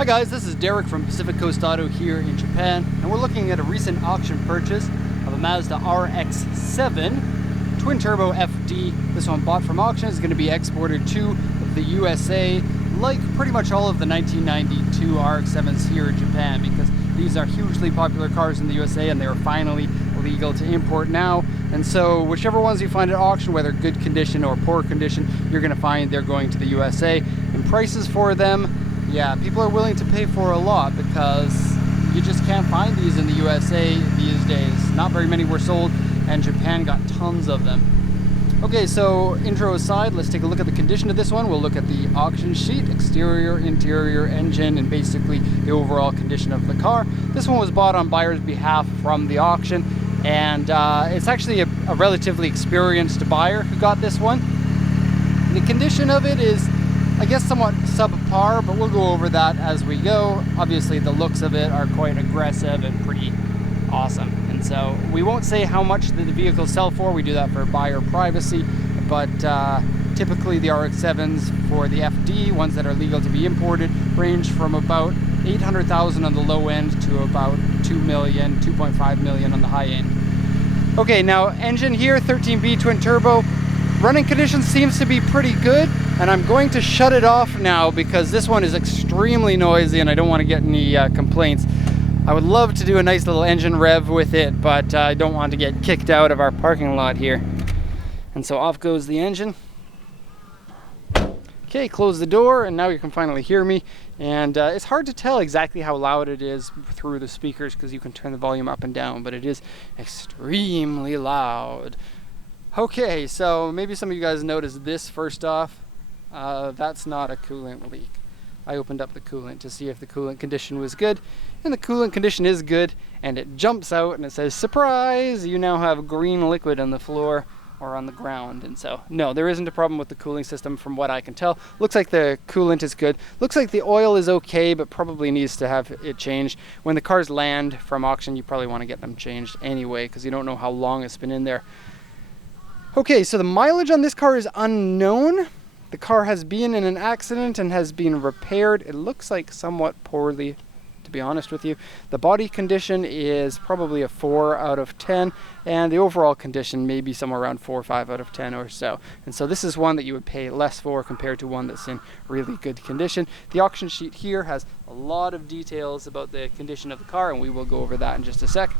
Hi guys, this is Derek from Pacific Coast Auto here in Japan, and we're looking at a recent auction purchase of a Mazda RX-7 twin turbo FD. This one bought from auction is going to be exported to the USA, like pretty much all of the 1992 RX-7s here in Japan, because these are hugely popular cars in the USA and they are finally legal to import now. And so whichever ones you find at auction, whether good condition or poor condition, you're going to find they're going to the USA. And prices for them, yeah, people are willing to pay for a lot because you just can't find these in the USA these days. Not very many were sold, and Japan got tons of them. Okay, so intro aside, let's take a look at the condition of this one. We'll look at the auction sheet, exterior, interior, engine, and basically the overall condition of the car. This one was bought on buyer's behalf from the auction, and it's actually a relatively experienced buyer who got this one. The condition of it is, I guess, somewhat subpar, but we'll go over that as we go. Obviously, the looks of it are quite aggressive and pretty awesome. And so we won't say how much the vehicles sell for. We do that for buyer privacy. But typically the RX-7s for the FD, ones that are legal to be imported, range from about 800,000 on the low end to about 2 million, 2.5 million on the high end. Okay, now engine here, 13B twin turbo. Running condition seems to be pretty good, and I'm going to shut it off now because this one is extremely noisy and I don't want to get any complaints. I would love to do a nice little engine rev with it, but I don't want to get kicked out of our parking lot here. And so off goes the engine. Okay, close the door, and now you can finally hear me. And it's hard to tell exactly how loud it is through the speakers because you can turn the volume up and down, but it is extremely loud. Okay, so maybe some of you guys noticed this first off. That's not a coolant leak. I opened up the coolant to see if the coolant condition was good, and the coolant condition is good, and it jumps out and it says, surprise, you now have green liquid on the floor or on the ground. And so, no, there isn't a problem with the cooling system from what I can tell. Looks like the coolant is good. Looks like the oil is okay, but probably needs to have it changed. When the cars land from auction, you probably want to get them changed anyway, because you don't know how long it's been in there. Okay, so the mileage on this car is unknown. The car has been in an accident and has been repaired. It looks like somewhat poorly, to be honest with you. The body condition is probably a 4 out of 10, and the overall condition may be somewhere around 4 or 5 out of 10 or so. And so this is one that you would pay less for compared to one that's in really good condition. The auction sheet here has a lot of details about the condition of the car, and we will go over that in just a sec.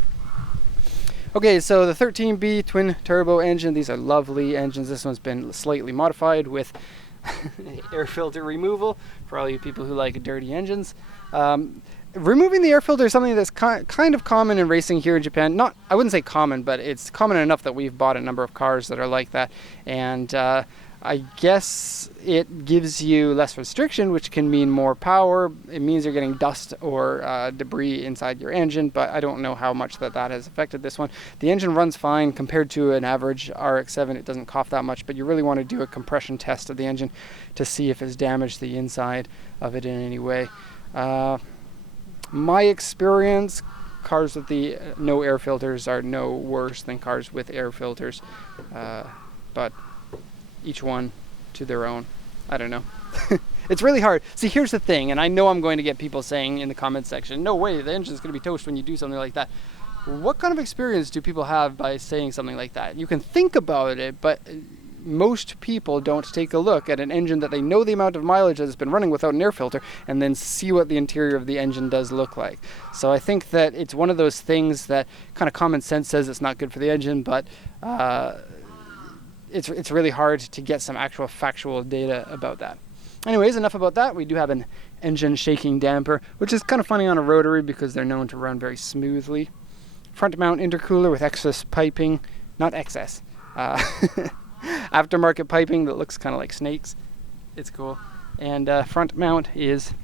Okay, so the 13B twin turbo engine, these are lovely engines. This one's been slightly modified with air filter removal for all you people who like dirty engines. Removing the air filter is something that's kind of common in racing here in Japan. Not, I wouldn't say common, but it's common enough that we've bought a number of cars that are like that. And I guess it gives you less restriction, which can mean more power. It means you're getting dust or debris inside your engine, but I don't know how much that has affected this one. The engine runs fine compared to an average RX-7. It doesn't cough that much, but you really want to do a compression test of the engine to see if it's damaged the inside of it in any way. My experience, cars with the no air filters are no worse than cars with air filters, but each one to their own. I don't know. It's really hard. See, here's the thing, and I know I'm going to get people saying in the comments section, no way, the engine's going to be toast when you do something like that. What kind of experience do people have by saying something like that? You can think about it, but most people don't take a look at an engine that they know the amount of mileage that has been running without an air filter and then see what the interior of the engine does look like. So I think that it's one of those things that kind of common sense says it's not good for the engine, but it's really hard to get some actual factual data about that. Anyways, enough about that. We do have an engine shaking damper, which is kind of funny on a rotary because they're known to run very smoothly. Front mount intercooler with excess piping, not excess, aftermarket piping that looks kind of like snakes. It's cool. And front mount is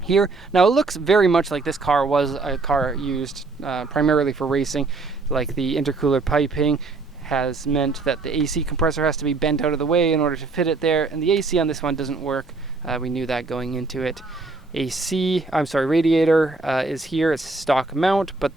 here. Now it looks very much like this car was a car used primarily for racing, like the intercooler piping has meant that the AC compressor has to be bent out of the way in order to fit it there, and the AC on this one doesn't work. We knew that going into it. Radiator is here. It's stock mount, but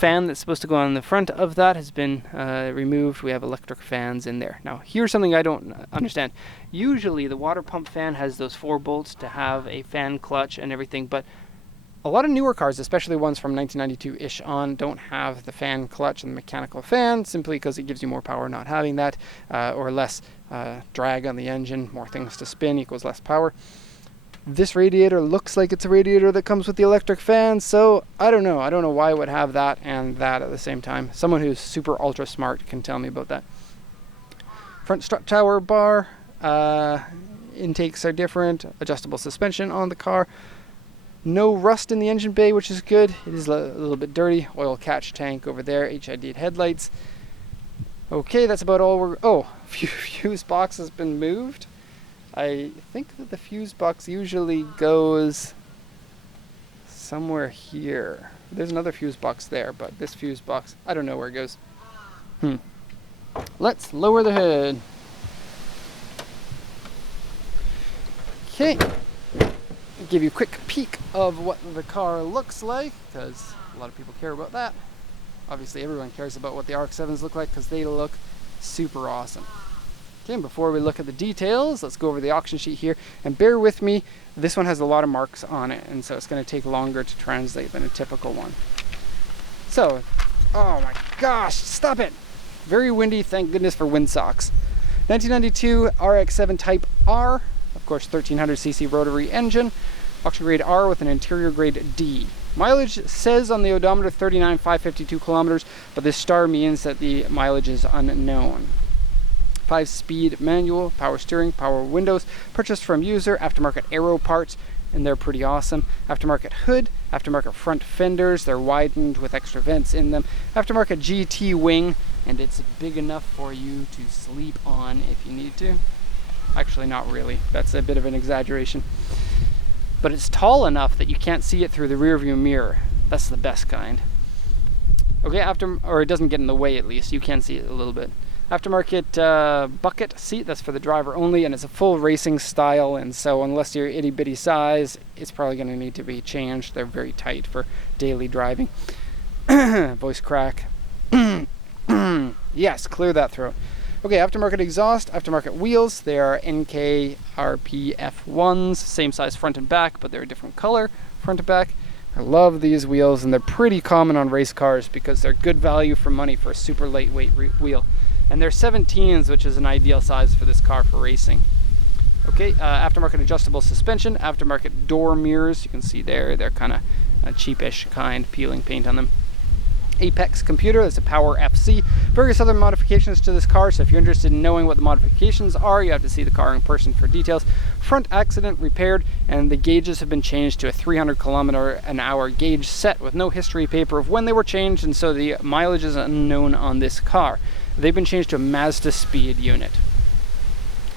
fan that's supposed to go on the front of that has been removed. We have electric fans in there. Now, here's something I don't understand. Usually, the water pump fan has those 4 bolts to have a fan clutch and everything, but a lot of newer cars, especially ones from 1992-ish on, don't have the fan clutch and the mechanical fan, simply because it gives you more power not having that, or less drag on the engine. More things to spin equals less power. This radiator looks like it's a radiator that comes with the electric fan, so I don't know. I don't know why it would have that and that at the same time. Someone who's super ultra smart can tell me about that. Front strut tower bar, intakes are different, adjustable suspension on the car. No rust in the engine bay, which is good. It is a little bit dirty. Oil catch tank over there, HID headlights. Okay, that's about all we're... Oh, fuse box has been moved. I think that the fuse box usually goes somewhere here. There's another fuse box there, but this fuse box, I don't know where it goes. Let's lower the hood. Okay. Give you a quick peek of what the car looks like, because a lot of people care about that. Obviously, everyone cares about what the RX-7s look like, because they look super awesome. Okay, and before we look at the details, let's go over the auction sheet here, and bear with me, this one has a lot of marks on it, and so it's going to take longer to translate than a typical one. So, oh my gosh, stop it! Very windy, thank goodness for windsocks. 1992 RX-7 Type R, of course 1300cc rotary engine, auction grade R with an interior grade D. Mileage says on the odometer 39,552 kilometers, but this star means that the mileage is unknown. 5-speed manual, power steering, power windows, purchased from user, aftermarket aero parts, and they're pretty awesome. Aftermarket hood, aftermarket front fenders, they're widened with extra vents in them. Aftermarket GT wing, and it's big enough for you to sleep on if you need to. Actually, not really. That's a bit of an exaggeration. But it's tall enough that you can't see it through the rear view mirror. That's the best kind. Okay, or it doesn't get in the way at least. You can see it a little bit. Aftermarket bucket seat, that's for the driver only, and it's a full racing style, and so unless you're itty bitty size, it's probably going to need to be changed. They're very tight for daily driving. Voice crack. Yes, clear that throat. Okay, aftermarket exhaust, aftermarket wheels. They are NK RP F1s, same size front and back, but they're a different color front and back. I love these wheels, and they're pretty common on race cars because they're good value for money for a super lightweight wheel. And they're 17s, which is an ideal size for this car for racing. Okay, aftermarket adjustable suspension, aftermarket door mirrors. You can see there, they're kind of a cheapish kind, peeling paint on them. Apex computer, that's a Power FC. Various other modifications to this car, so if you're interested in knowing what the modifications are, you have to see the car in person for details. Front accident repaired, and the gauges have been changed to a 300 km/h gauge set with no history paper of when they were changed, and so the mileage is unknown on this car. They've been changed to a Mazda speed unit.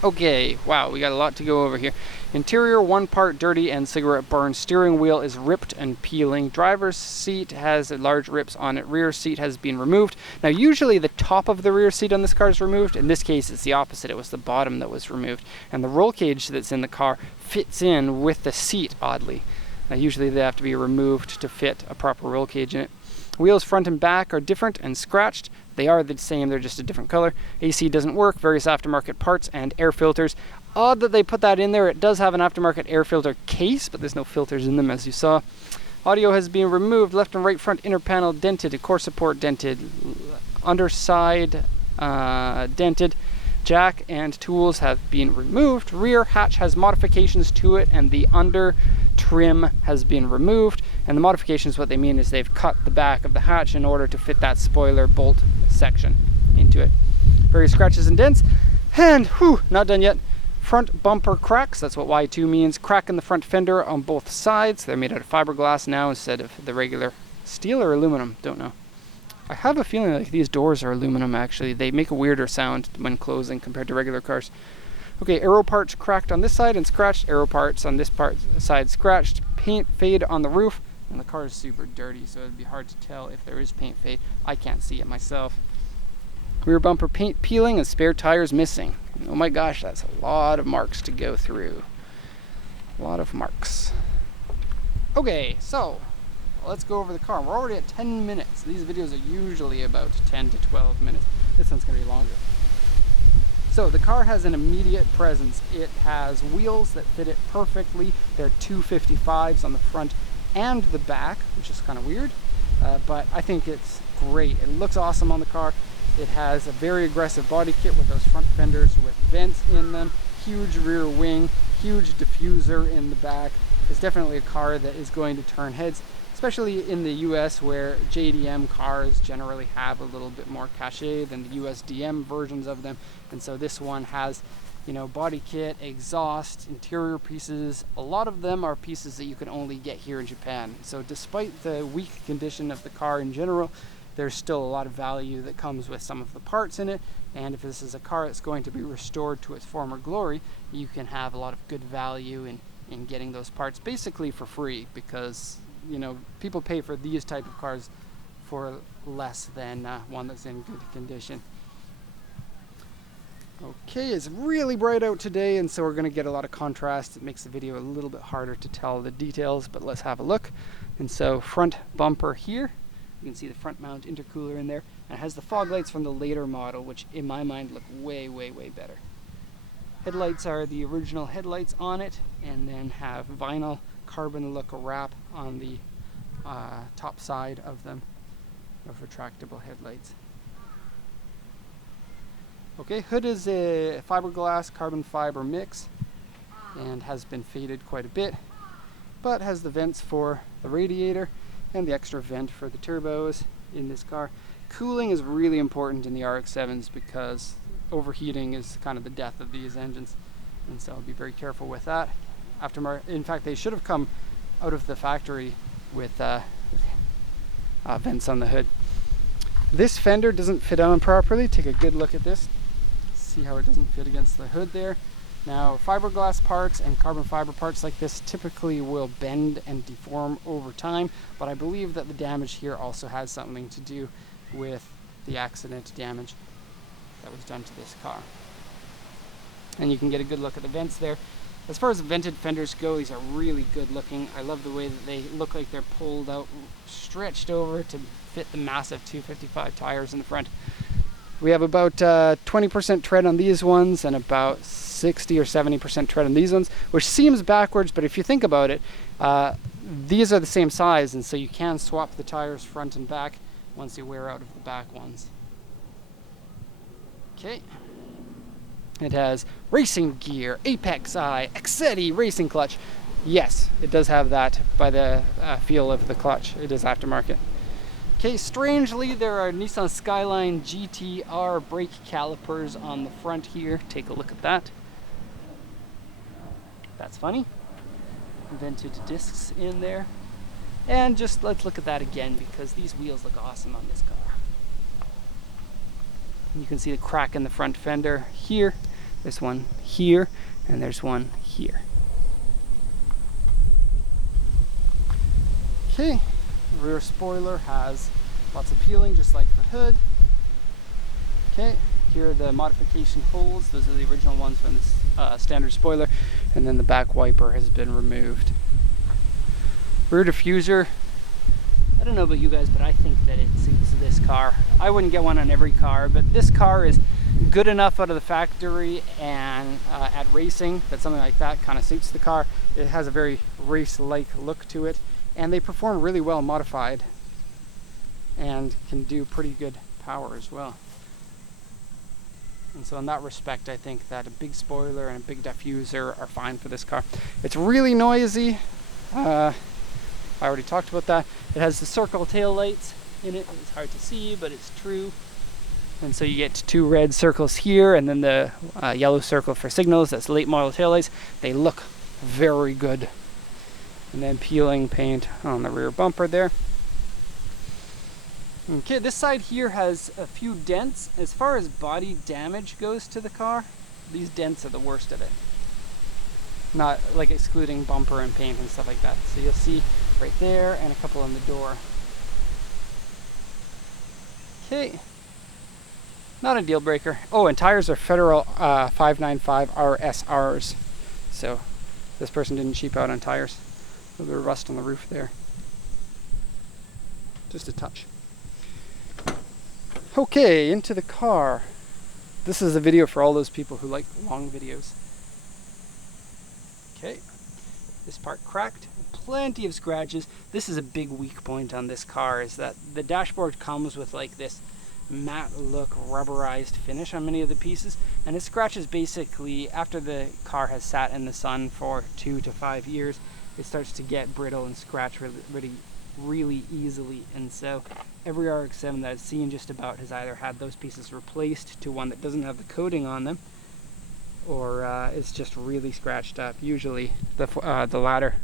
Okay, wow, we got a lot to go over here. Interior, one part dirty and cigarette burn. Steering wheel is ripped and peeling. Driver's seat has large rips on it. Rear seat has been removed. Now, usually the top of the rear seat on this car is removed. In this case, it's the opposite. It was the bottom that was removed. And the roll cage that's in the car fits in with the seat, oddly. Usually they have to be removed to fit a proper roll cage in it. Wheels front and back are different and scratched. They are the same, they're just a different color. AC doesn't work, various aftermarket parts and air filters. Odd that they put that in there. It does have an aftermarket air filter case, but there's no filters in them, as you saw. Audio has been removed, left and right front inner panel dented, core support dented, underside dented. Jack and tools have been removed. Rear hatch has modifications to it, and the under trim has been removed. And the modifications, what they mean is they've cut the back of the hatch in order to fit that spoiler bolt section into it. Various scratches and dents. And, not done yet. Front bumper cracks, that's what Y2 means. Crack in the front fender on both sides. They're made out of fiberglass now instead of the regular steel or aluminum, don't know. I have a feeling like these doors are aluminum, actually. They make a weirder sound when closing compared to regular cars. Okay, aero parts cracked on this side and scratched. Aero parts on this side scratched. Paint fade on the roof. And the car is super dirty, so it'd be hard to tell if there is paint fade. I can't see it myself. Rear bumper paint peeling and spare tires missing. Oh my gosh, that's a lot of marks to go through. A lot of marks. Okay, so let's go over the car. We're already at 10 minutes. These videos are usually about 10 to 12 minutes. This one's going to be longer. So the car has an immediate presence. It has wheels that fit it perfectly. They're 255s on the front and the back, which is kind of weird, but I think it's great. It looks awesome on the car. It has a very aggressive body kit with those front fenders with vents in them, huge rear wing, huge diffuser in the back. It's definitely a car that is going to turn heads, especially in the US, where JDM cars generally have a little bit more cachet than the USDM versions of them. And so this one has, you know, body kit, exhaust, interior pieces. A lot of them are pieces that you can only get here in Japan. So despite the weak condition of the car in general, there's still a lot of value that comes with some of the parts in it. And if this is a car that's going to be restored to its former glory, you can have a lot of good value in getting those parts basically for free, because, you know, people pay for these type of cars for less than one that's in good condition. Okay, it's really bright out today, and so we're going to get a lot of contrast. It makes the video a little bit harder to tell the details, but let's have a look. And so front bumper here, you can see the front mount intercooler in there, and it has the fog lights from the later model, which in my mind look way, way, way better. Headlights are the original headlights on it, and then have vinyl carbon look wrap on the top side of them, of retractable headlights. Okay, hood is a fiberglass carbon fiber mix and has been faded quite a bit, but has the vents for the radiator and the extra vent for the turbos in this car. Cooling is really important in the RX-7s because overheating is kind of the death of these engines, and so be very careful with that. In fact, they should have come out of the factory with vents on the hood. This fender doesn't fit on properly. Take a good look at this. See how it doesn't fit against the hood there. Now, fiberglass parts and carbon fiber parts like this typically will bend and deform over time, but I believe that the damage here also has something to do with the accident damage that was done to this car. And you can get a good look at the vents there. As far as vented fenders go, these are really good looking. I love the way that they look like they're pulled out, stretched over to fit the massive 255 tires in the front. We have about 20% tread on these ones and about 60 or 70% tread on these ones, which seems backwards, but if you think about it, these are the same size, and so you can swap the tires front and back once you wear out of the back ones. Okay. It has racing gear, Apex Eye, Excetti racing clutch. Yes, it does have that by the feel of the clutch. It is aftermarket. Okay, strangely, there are Nissan Skyline GTR brake calipers on the front here. Take a look at that. That's funny. Vented discs in there. And just let's look at that again, because these wheels look awesome on this car. You can see the crack in the front fender here. There's one here, and there's one here. Okay, rear spoiler has lots of peeling, just like the hood. Okay, here are the modification holes. Those are the original ones from this standard spoiler, and then the back wiper has been removed. Rear diffuser, I don't know about you guys, but I think that it suits this car. I wouldn't get one on every car, but this car is good enough out of the factory and at racing that something like that kind of suits the car. It has a very race-like look to it, and they perform really well modified and can do pretty good power as well. And so in that respect, I think that a big spoiler and a big diffuser are fine for this car. It's really noisy. I already talked about that. It has the circle tail lights in it. It's hard to see, but it's true. And so you get 2 red circles here, and then the yellow circle for signals. That's late model taillights. They look very good. And then peeling paint on the rear bumper there. Okay, this side here has a few dents. As far as body damage goes to the car, these dents are the worst of it. Not like excluding bumper and paint and stuff like that. So you'll see right there and a couple on the door. Okay, not a deal breaker. Oh, and tires are Federal 595 RSRs. So this person didn't cheap out on tires. A little bit of rust on the roof there. just a touch. Okay, into the car. This is a video for all those people who like long videos. Okay, this part cracked, plenty of scratches. This is a big weak point on this car, is that the dashboard comes with like this matte look rubberized finish on many of the pieces, and it scratches basically after the car has sat in the sun for 2 to 5 years. It starts to get brittle and scratch really easily, and so every RX-7 that I've seen just about has either had those pieces replaced to one that doesn't have the coating on them, or it's just really scratched up, usually the latter.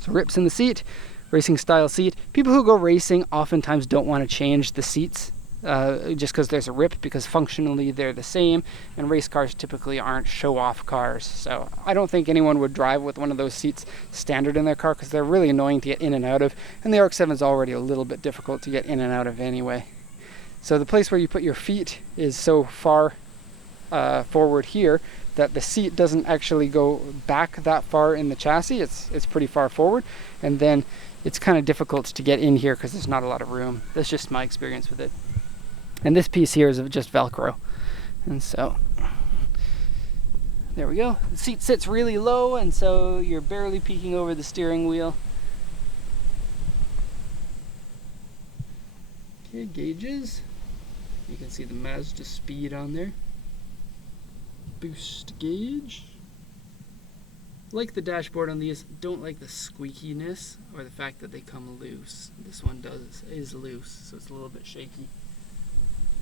So rips in the seat, racing style seat. People who go racing oftentimes don't want to change the seats just because there's a rip, because functionally they're the same, and race cars typically aren't show-off cars. So I don't think anyone would drive with one of those seats standard in their car, because they're really annoying to get in and out of, and the RX-7 is already a little bit difficult to get in and out of anyway. So the place where you put your feet is so far forward here that the seat doesn't actually go back that far in the chassis. It's pretty far forward, and then it's kind of difficult to get in here because there's not a lot of room. That's just my experience with it. And this piece here is just Velcro. And so, there we go. The seat sits really low, and so you're barely peeking over the steering wheel. Okay, gauges. You can see the Mazda speed on there. Boost gauge. Like the dashboard on these, don't like the squeakiness or the fact that they come loose. This one is loose, so it's a little bit shaky.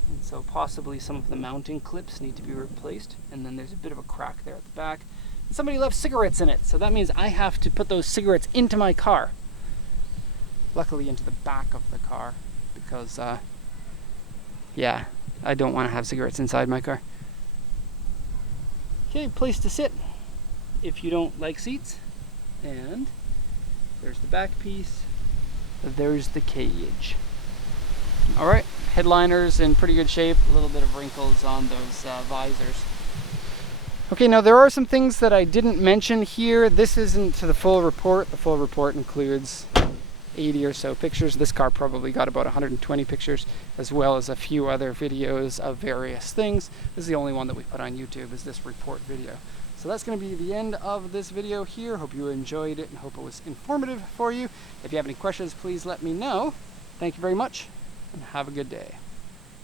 And so possibly some of the mounting clips need to be replaced. And then there's a bit of a crack there at the back. And somebody left cigarettes in it, so that means I have to put those cigarettes into my car. Luckily into the back of the car, because yeah, I don't want to have cigarettes inside my car. Okay, place to sit if you don't like seats. And there's the back piece. There's the cage. All right, headliner's in pretty good shape. A little bit of wrinkles on those visors. Okay, now there are some things that I didn't mention here. This isn't the full report. The full report includes 80 or so pictures. This car probably got about 120 pictures, as well as a few other videos of various things. This is the only one that we put on YouTube, is this report video. So that's going to be the end of this video here. Hope you enjoyed it and hope it was informative for you. If you have any questions, please let me know. Thank you very much, and have a good day.